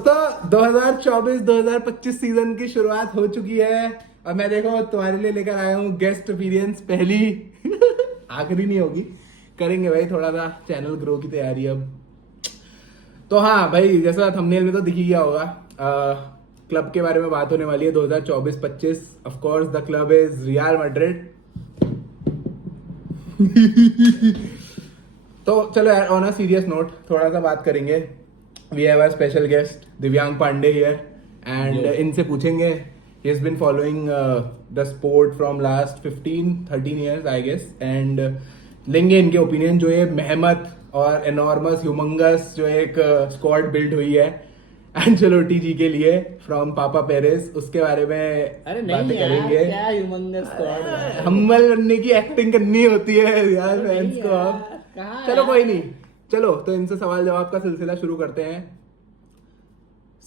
तो 2024-2025 सीजन की शुरुआत हो चुकी है और मैं देखो तुम्हारे लिए लेकर आया हूँ गेस्ट अपीयरेंस पहली आखिरी नहीं होगी, करेंगे भाई थोड़ा सा चैनल ग्रो की तैयारी अब। तो हाँ भाई, जैसा थंबनेल में तो दिख ही गया होगा, क्लब के बारे में बात होने वाली है 2024-25। Of course the club is real Madrid. तो चलो यार, ऑन अ सीरियस नोट थोड़ा सा बात करेंगे। We have a special guest Divyang Pandey here and इनसे पूछेंगे, he has been following the sport from last 15-13 years I guess, and लेंगे इनके ओपिनियन जो ये मेहमत और एनॉर्मस ह्यूमंगस जो एक स्क्वाड बिल्ड हुई है एंचेलोटी जी के लिए फ्रॉम पापा पेरेस, उसके बारे में अरे नहीं बातें यार, करेंगे। क्या ह्यूमंगस स्क्वाड हम्बल बनने की एक्टिंग करनी होती है यार फैंस को अब। कहाँ चलो यार? कोई नहीं, चलो तो इनसे सवाल जवाब का सिलसिला शुरू करते हैं।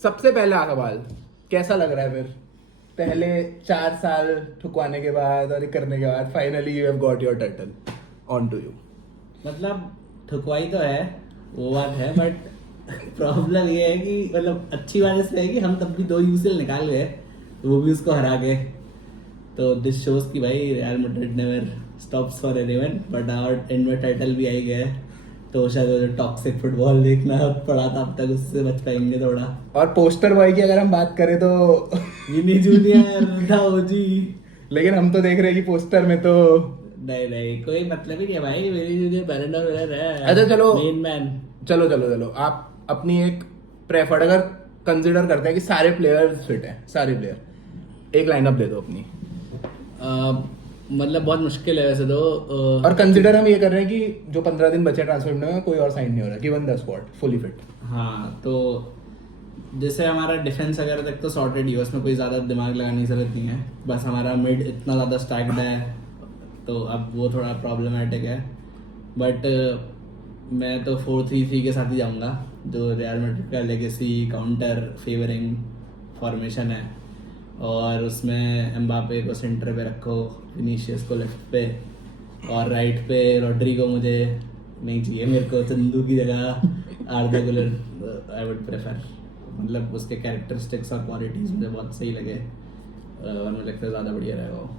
सबसे पहला सवाल, कैसा लग रहा है फिर पहले 4 साल ठुकवाने के बाद और ये करने के बाद finally you have got your title, on to you. मतलब ठुकवाई तो है, वो बात है, बट प्रॉब्लम ये है कि मतलब अच्छी बात इसमें है कि हम तब भी 2 यूसीएल निकाल गए, वो भी उसको हरा के। तो दिस शोज कि भाई real Madrid never stops for anyone, but our and में टाइटल भी आई गया है, तो शायद वो जो टॉक्सिक फुटबॉल देखना पड़ा था अब तक, उससे बच पाएंगे थोड़ा। और पोस्टर बॉय की अगर हम बात करें तो विनी जूनियर था ओजी। लेकिन हम तो देख रहे हैं कि पोस्टर में तो नहीं कोई मतलब ही नहीं है भाई, विनी जूनियर बैलन डॉर विनर है। अच्छा चलो, मेन मैन। चलो आप अपनी एक प्रेफर्ड अगर कंसिडर करते हैं कि सारे प्लेयर्स फिट हैं, सारे प्लेयर, एक लाइनअप दे दो अपनी। मतलब बहुत मुश्किल है वैसे तो। और कंसिडर हम ये कर रहे हैं कि जो 15 दिन बचे ट्रांसफर विंडो में कोई और साइन नहीं हो रहा, given the squad fully fit. हाँ, तो जैसे हमारा डिफेंस अगर तक तो सॉर्टेड ही है, उसमें कोई ज़्यादा दिमाग लगाने की जरूरत नहीं है, बस हमारा मिड इतना ज़्यादा स्टैक्ड है, तो अब वो थोड़ा प्रॉब्लमेटिक है। बट मैं तो 4-3-3 के साथ ही जाऊँगा, जो रियल मैड्रिड का लेगेसी काउंटर फेवरिंग फॉर्मेशन है, और उसमें एम्बापे को सेंटर पे रखो, विनीशियस को लेफ्ट पे, और राइट पे रोड्रिगो मुझे नहीं चाहिए, मेरे को चंदू की जगह आर्दा गुलर आई वुड प्रेफर। मतलब उसके कैरेक्टरिस्टिक्स और क्वालिटीज़ मुझे बहुत सही लगे, और मुझे लगता है ज़्यादा बढ़िया रहेगा वो।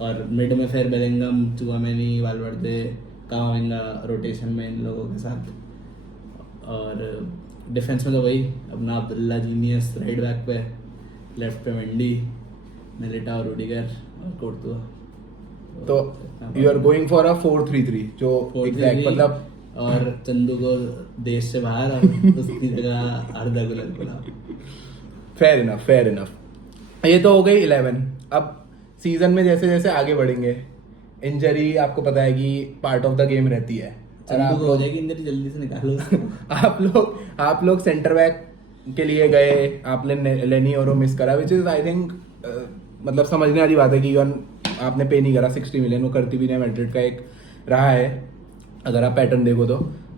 और मिड में फिर बेलिंगम, चुआमेनी, वाल्वर्दे, कामाविंगा रोटेशन में इन लोगों के साथ, और डिफेंस में तो वही अपना अब्दुल्ला जीनियस राइट बैक पे, लेफ्ट पे मेंडी, मिलिटाओ, रुडिगर और कोर्तुआ। तो you are going for a 4-3-3 जो एग्जैक्ट मतलब, और चंदू को देश से बाहर और उसकी जगह आर्दा गुलर को लाओ। Fair enough. ये तो हो गई 11। अब सीजन में जैसे जैसे आगे बढ़ेंगे, इंजरी आपको पता है कि पार्ट ऑफ द गेम रहती है, और चंदू आप को हो जाएगी इंजरी, जल्दी से निकालो उसको। आप लोग सेंटर बैक के लिए गए, आपने लेनी और मिस करा, विच इज आई थिंक मतलब समझने वाली बात है कि आपने पे नहीं करा 60 मिलियन, वो करती भी नहीं मैड्रिड का एक रहा है अगर आप पैटर्न देखो तो।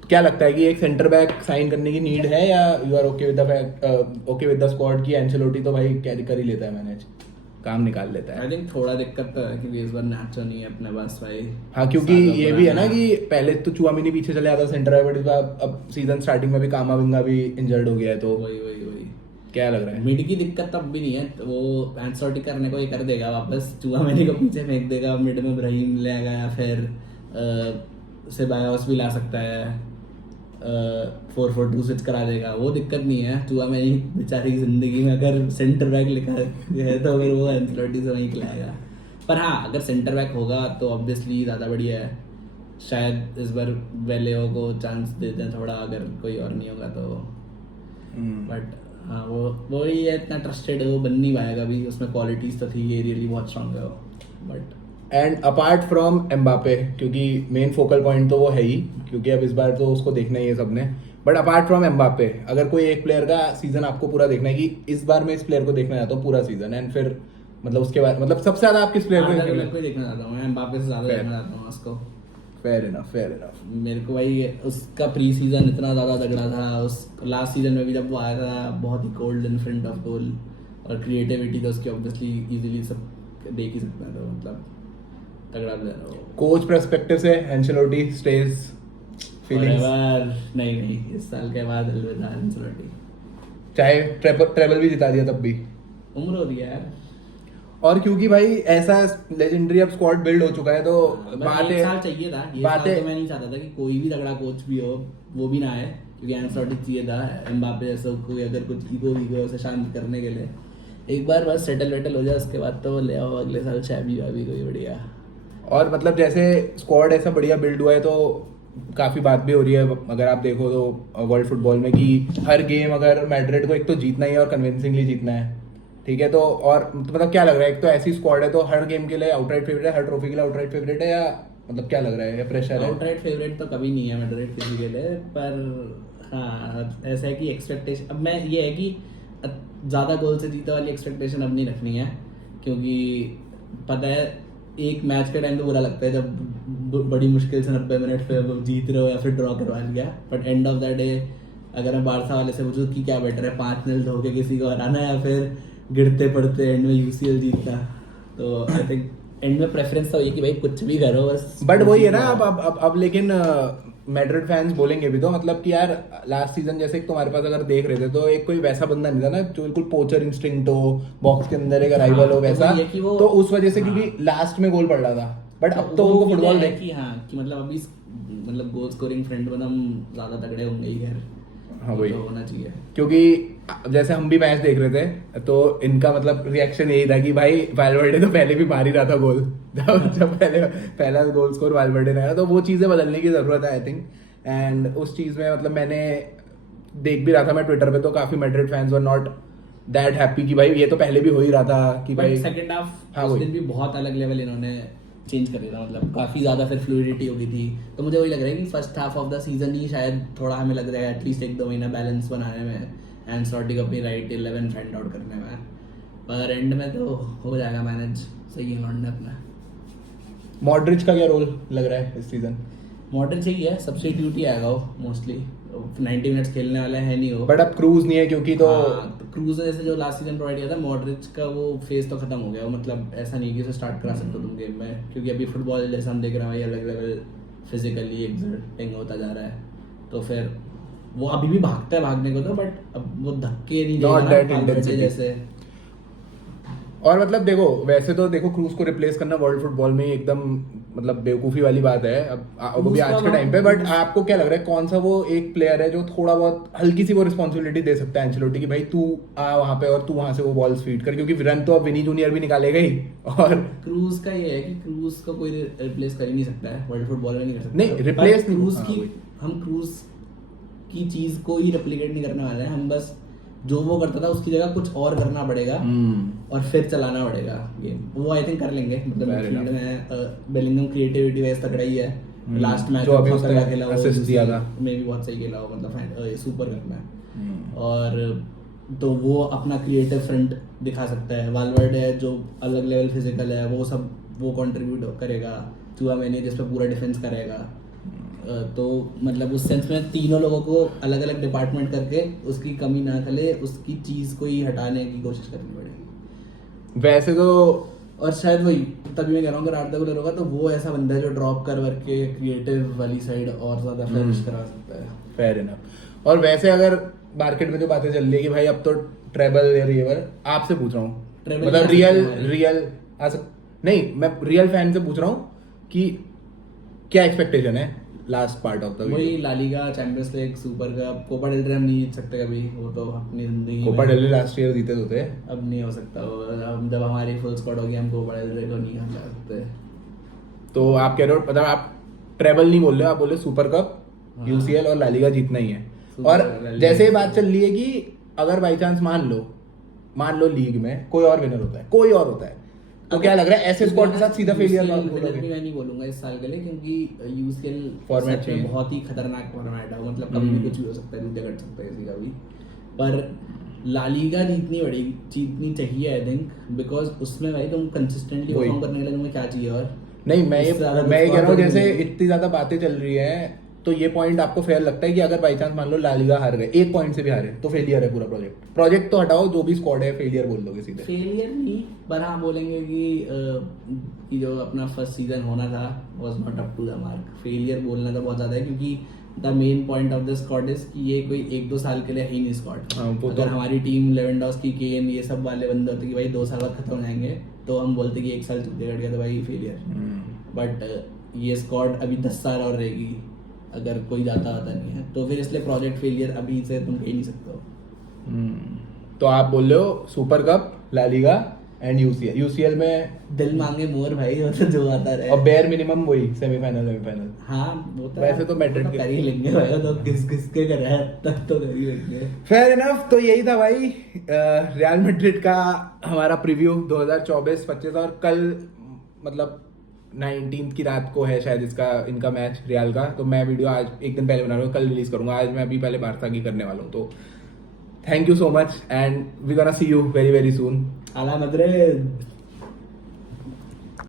क्या लगता है कि एक सेंटर बैक साइन करने की नीड है, या you are okay with the squad की एंचेलोटी तो भाई कैरी कर ही लेता है, मैनेज काम निकाल लेता है। आई थिंक थोड़ा दिक्कत तो है कि इस बार नाचो नहीं है अपने पास भाई। हाँ, क्योंकि ये भी है ना कि पहले तो चुआमिनी पीछे चले जाता सेंटर है, बट इस बार अब सीजन स्टार्टिंग में भी कामाविंगा भी इंजर्ड हो गया है, तो वही क्या लग रहा है? मिड की दिक्कत तब भी नहीं है, तो वो एंसॉर्टी करने को ही कर देगा वापस, चुआमेनी को पीछे फेंक देगा, मिड में ब्राहीम ले आएगा, या फिर सेबायोस भी ला सकता है, 4-4-2 स्विच करा देगा, वो दिक्कत नहीं है। चुआमेनी बेचारी की जिंदगी में अगर सेंटर बैक लिखा है तो फिर वो एंसॉर्टी से वहीं खिलाएगा। पर हाँ, अगर सेंटर बैक होगा तो ऑब्वियसली ज़्यादा बढ़िया है। शायद इस बार वेलेओ को चांस दे दें थोड़ा, अगर कोई और नहीं होगा तो। बट हाँ, वो ही है, इतना ट्रस्टेड वो बन नहीं पाएगा अभी, उसमें क्वालिटीज तो थी, एरियली बहुत स्ट्रांग है वो। But and apart from Mbappe, क्योंकि मेन फोकल पॉइंट तो वो है ही, क्योंकि अब इस बार तो उसको देखना ही है सबने, बट अपार्ट फ्रॉम एम्बापे अगर कोई एक प्लेयर का सीजन आपको पूरा देखना है कि इस बार मैं इस प्लेयर को देखना चाहता हूँ पूरा सीजन, एंड फिर मतलब उसके बाद मतलब सबसे ज्यादा आप किस प्लेयर को देखना चाहता हूँ मैं, एम्बापे से ज़्यादा देखना चाहता हूँ उसको। Fair enough. मेरे को भाई उसका प्री सीजन इतना ज़्यादा तगड़ा था, उस लास्ट सीजन में भी जब वो आया था बहुत ही cold in front of goal, और क्रिएटिविटी तो उसकी ऑब्वियसली इजीली सब देख ही सकते हैं, तो मतलब तगड़ा प्लेयर है वो। कोच पर्सपेक्टिव से एंचेलोटी स्टेज फीलिंग्स? नहीं, इस साल के बाद अलविदा एंचेलोटी। चाहे ट्रेबल भी जिता दिया तब भी। उम्र हो रही है यार। और क्योंकि भाई ऐसा लेजेंडरी अब स्क्वाड बिल्ड हो चुका है तो बात एक है, साल चाहिए था, ये साल तो मैं नहीं चाहता था कि कोई भी तगड़ा कोच भी हो वो भी ना आए, क्योंकि एंसोटी चाहिए था एम्बापे जैसा कोई, अगर कुछ ईगो वीगो उसे शांत करने के लिए एक बार बस सेटल वेटल हो जाए, उसके बाद तो ले आओ अगले साल शैबी वाबी कोई बढ़िया। और मतलब जैसे स्क्वाड ऐसा बढ़िया बिल्ड हुआ है तो काफ़ी बात भी हो रही है अगर आप देखो तो वर्ल्ड फुटबॉल में कि हर गेम अगर मैड्रिड को एक तो जीतना ही है और कन्विंसिंगली जीतना है, ठीक है। तो और तो मतलब क्या लग रहा है, एक तो ऐसी स्क्वाड है तो हर गेम के लिए आउटराइट फेवरेट है, हर ट्रॉफी के लिए आउटराइट फेवरेट है, या मतलब क्या लग रहा है, या प्रेशर है? आउटराइट फेवरेट तो कभी नहीं है मैड्रिड किसी के लिए, पर हाँ ऐसा है कि एक्सपेक्टेशन अब मैं ये है कि ज़्यादा गोल से जीता वाली एक्सपेक्टेशन अब नहीं रखनी है, क्योंकि पता है एक मैच के टाइम तो बुरा लगता है जब बड़ी मुश्किल से 90 मिनट पे जीत रहे हो या फिर ड्रॉ करवा लिया, but end of the day अगर मैं बारसा वाले से पूछूं कि क्या बेटर है 5-0 धो के किसी को हराना या फिर गिरते पड़ते एंड में यूसीएल जीतना, तो आई थिंक एंड में प्रेफरेंस तो वही कि भाई कुछ भी करो बस। बट वही है ना, अब लेकिन मैड्रिड फैंस बोलेंगे भी तो मतलब कि यार लास्ट सीजन जैसे एक तुम्हारे पास अगर देख रहे थे तो एक कोई वैसा बंदा नहीं था ना जो बिल्कुल पोचर इंस्टिंक्ट हो, बॉक्स के अंदर एक अराइवल हो तो वैसा, वही है कि वो- तो उस वजह से हाँ। क्योंकि लास्ट में गोल पड़ रहा था, बट अब तो वो उनको भी फुटबॉल है देख कि हाँ कि मतलब अभी मतलब गोल स्कोरिंग फ्रंट में हम ज्यादा तगड़े होंगे ही खैर। हाँ वही, तो होना चाहिए क्योंकि जैसे हम भी मैच देख रहे थे तो इनका मतलब रिएक्शन यही था कि भाई वाल्वर्डे तो पहले भी मार ही रहा था गोल जब पहले पहला गोल स्कोर वाल्वर्डे ने आया, तो वो चीज़ें बदलने की ज़रूरत है आई थिंक। एंड उस चीज़ में मतलब मैंने देख भी रहा था मैं ट्विटर पे तो काफ़ी Madrid fans were not that happy कि भाई ये तो पहले भी हो ही रहा था कि भाई सेकंड हाफ हाँ उस वही। दिन भी बहुत अलग लेवल इन्होंने चेंज कर दिया था, मतलब काफी ज्यादा फिर फ्लूइडिटी हो गई थी, तो मुझे वही लग रहा है कि first half of the season ही शायद थोड़ा हमें लग रहा है एटलीस्ट 1-2 महीना बैलेंस बनाने में एंड सॉर्टी को अपनी राइट 11 फाइंड आउट करने में, पर एंड में तो हो जाएगा मैनेज, सही है लॉन्डन अपना। मॉड्रिच का क्या रोल लग रहा है इस सीजन? मॉडर्न चाहिए है, सब्स्टिट्यूट ही आएगा वो मोस्टली, 90 मिनट्स खेलने वाला है नहीं वो, बट अब क्रूज नहीं है क्योंकि तो क्रूज जैसे जो लास्ट सीजन प्रोवाइड किया था, मॉडरिच का वो फेज तो खत्म हो गया, वो मतलब ऐसा नहीं है कि उसे स्टार्ट करा सकते हो तुम गेम में, क्योंकि अभी फुटबॉल जैसे हम देख रहे हैं भाई अलग लेवल फिजिकली एक्सर्टिंग होता जा रहा है, तो फिर वो अभी भी भागता है भागने को तो, बट अब वो धक्के नहीं Not देगा that ना intensity. जैसे। और मतलब देखो वैसे तो देखो क्रूज को रिप्लेस करना वर्ल्ड फुटबॉल में एकदम मतलब बेवकूफ़ी वाली बात है अब वो भी आज के टाइम पे, बट आपको क्या लग रहा है कौन सा वो एक प्लेयर है जो थोड़ा बहुत हल्की सी वो रिस्पॉन्सिबिलिटी दे सकता है एंचेलोटी की, भाई तू आ वहाँ पे और तू वहाँ से वो बॉल्स फीड कर, क्योंकि रन तो अब विनी जूनियर भी निकालेगा ही। और क्रूज का ये है कि क्रूज को कोई रिप्लेस कर ही नहीं सकता है, वर्ल्ड फुटबॉल में नहीं कर सकता। नहीं, replace नहीं, क्रूज हाँ, की वही। हम क्रूज की चीज को ही रेप्लिकेट नहीं करने वाले हैं, हम बस जो वो करता था उसकी जगह कुछ और करना पड़ेगा और फिर चलाना पड़ेगा गेम, वो आई थिंक कर लेंगे, मतलब Fair मिडफील्ड में बेलिंगम क्रिएटिविटी वैसे तगड़ा ही है, लास्ट मैच जो अभी बहुत उसने तगड़ा खेला, assist दिया था। में भी बहुत सही खेला वो, मतलब सुपर करना है, और तो वो अपना क्रिएटिव फ्रंट दिखा सकता है, वाल्वर्डे है जो अलग लेवल फिजिकल है, वो सब वो कंट्रीब्यूट करेगा, चुआमेनी जिस पे पूरा डिफेंस करेगा, तो मतलब उस सेंस में तीनों लोगों को अलग अलग डिपार्टमेंट करके उसकी कमी ना खले, उसकी चीज़ को ही हटाने की कोशिश करनी पड़ेगी वैसे तो। और शायद वही तभी मैं कह रहा हूँ अगर आर्दा गुलर होगा तो वो ऐसा बंदा है जो ड्रॉप कर के क्रिएटिव वाली साइड और ज़्यादा फ्लरिश करा सकता है। Fair enough. और वैसे अगर मार्केट में जो बातें चल रही है कि भाई अब तो ट्रेबल या रिवर, आपसे पूछ रहा हूँ Treble मतलब नहीं आ रियल सकते हमारे। रियल नहीं, मैं रियल फैन से पूछ रहा हूँ कि क्या एक्सपेक्टेशन है लास्ट पार्ट ऑफ द वही La Liga, Champions League, Super Cup, Copa del Rey हम नहीं जीत सकते कभी, वो तो अपनी जिंदगी कोपा में डेल रे लास्ट ईयर जीते तो थे। अब नहीं हो सकता वो, अब जब हमारी फुल स्क्वाड होगी हम कोपा डेल रे को नहीं हरा सकते। तो आप कह रहे हो मतलब आप ट्रेबल नहीं बोल रहे हो, आप बोल रहे हो सुपर कप, हाँ। यूसीएल और लालिगा जीतना ही है। सुपर और ला लीगा जैसे ये बात जीतना चल रही है कि अगर बाई चांस मान लो लीग में कोई और विनर होता है, कोई और होता है, तो क्या लग रहा है ऐसे स्क्वाड के साथ सीधा फेलियर UCL बोलोगे? मैं नहीं बोलूंगा इस साल के लिए, क्योंकि यूसीएल Format change। बहुत ही खतरनाक फॉर्मेट है, मतलब कभी भी कुछ भी हो सकता है, दूसरे कट सकता है किसी का भी, पर ला लीगा जीतनी चाहिए आई थिंक, बिकॉज उसमें भाई तुम कंसिस्टेंटली वही। परफॉर्म करने के लिए तुम्हें क्या चाहिए और नहीं, मैं इससे ज़्यादा ये कह रहा हूँ कुछ जैसे नहीं है। इतनी ज्यादा बातें चल रही है तो ये पॉइंट आपको फेयर लगता है कि अगर बाई चांस मान लो लालिगा हार गए, एक पॉइंट से भी हारे तो फेलियर है पूरा प्रोजेक्ट तो हटाओ, जो भी स्क्वाड है फेलियर बोल दोगे सीधे? फेलियर नहीं, पर हाँ बोलेंगे कि जो अपना फर्स्ट सीजन होना था was not up to the mark, failure बोलना तो बहुत ज़्यादा है, क्योंकि the main point of the squad is कि ये कोई 1-2 साल के लिए है ही नहीं स्क्वाड। हाँ, वो अगर तो- हमारी टीम लेवेंडोव्स्की, केन ये सब वाले बंदे होते कि भाई 2 साल बाद खत्म हो जाएंगे, तो हम बोलते कि 1 साल चलते गया तो भाई फेलियर। बट ये स्क्वाड अभी 10 साल और रहेगी अगर कोई जाता आता नहीं है, तो फिर इसलिए प्रोजेक्ट फेलियर अभी से तुम कह ही नहीं सकते हो। तो आप बोल रहे हो Super Cup, La Liga and UCL. UCL में दिल मांगे मोर भाई, वो तो जो आता रहे। और बेयर मिनिमम वही सेमीफाइनल। हाँ वो तो वैसे तो मैड्रिड वो के- कर ही लेंगे भाई, वो तो घिस के कर रहा है तब तो कर ही लेंगे। Fair enough. तो यही था भाई रियल मैड्रिड का हमारा प्रीव्यू 2024-25। और कल मतलब 19 की रात को है शायद इनका मैच रियल का। तो मैं वीडियो आज एक दिन पहले बना रहा हूँ, कल रिलीज करूंगा। आज मैं अभी पहले बारसा की करने वाला हूँ। तो thank you so much and we gonna see you very very soon. आला मद्रे।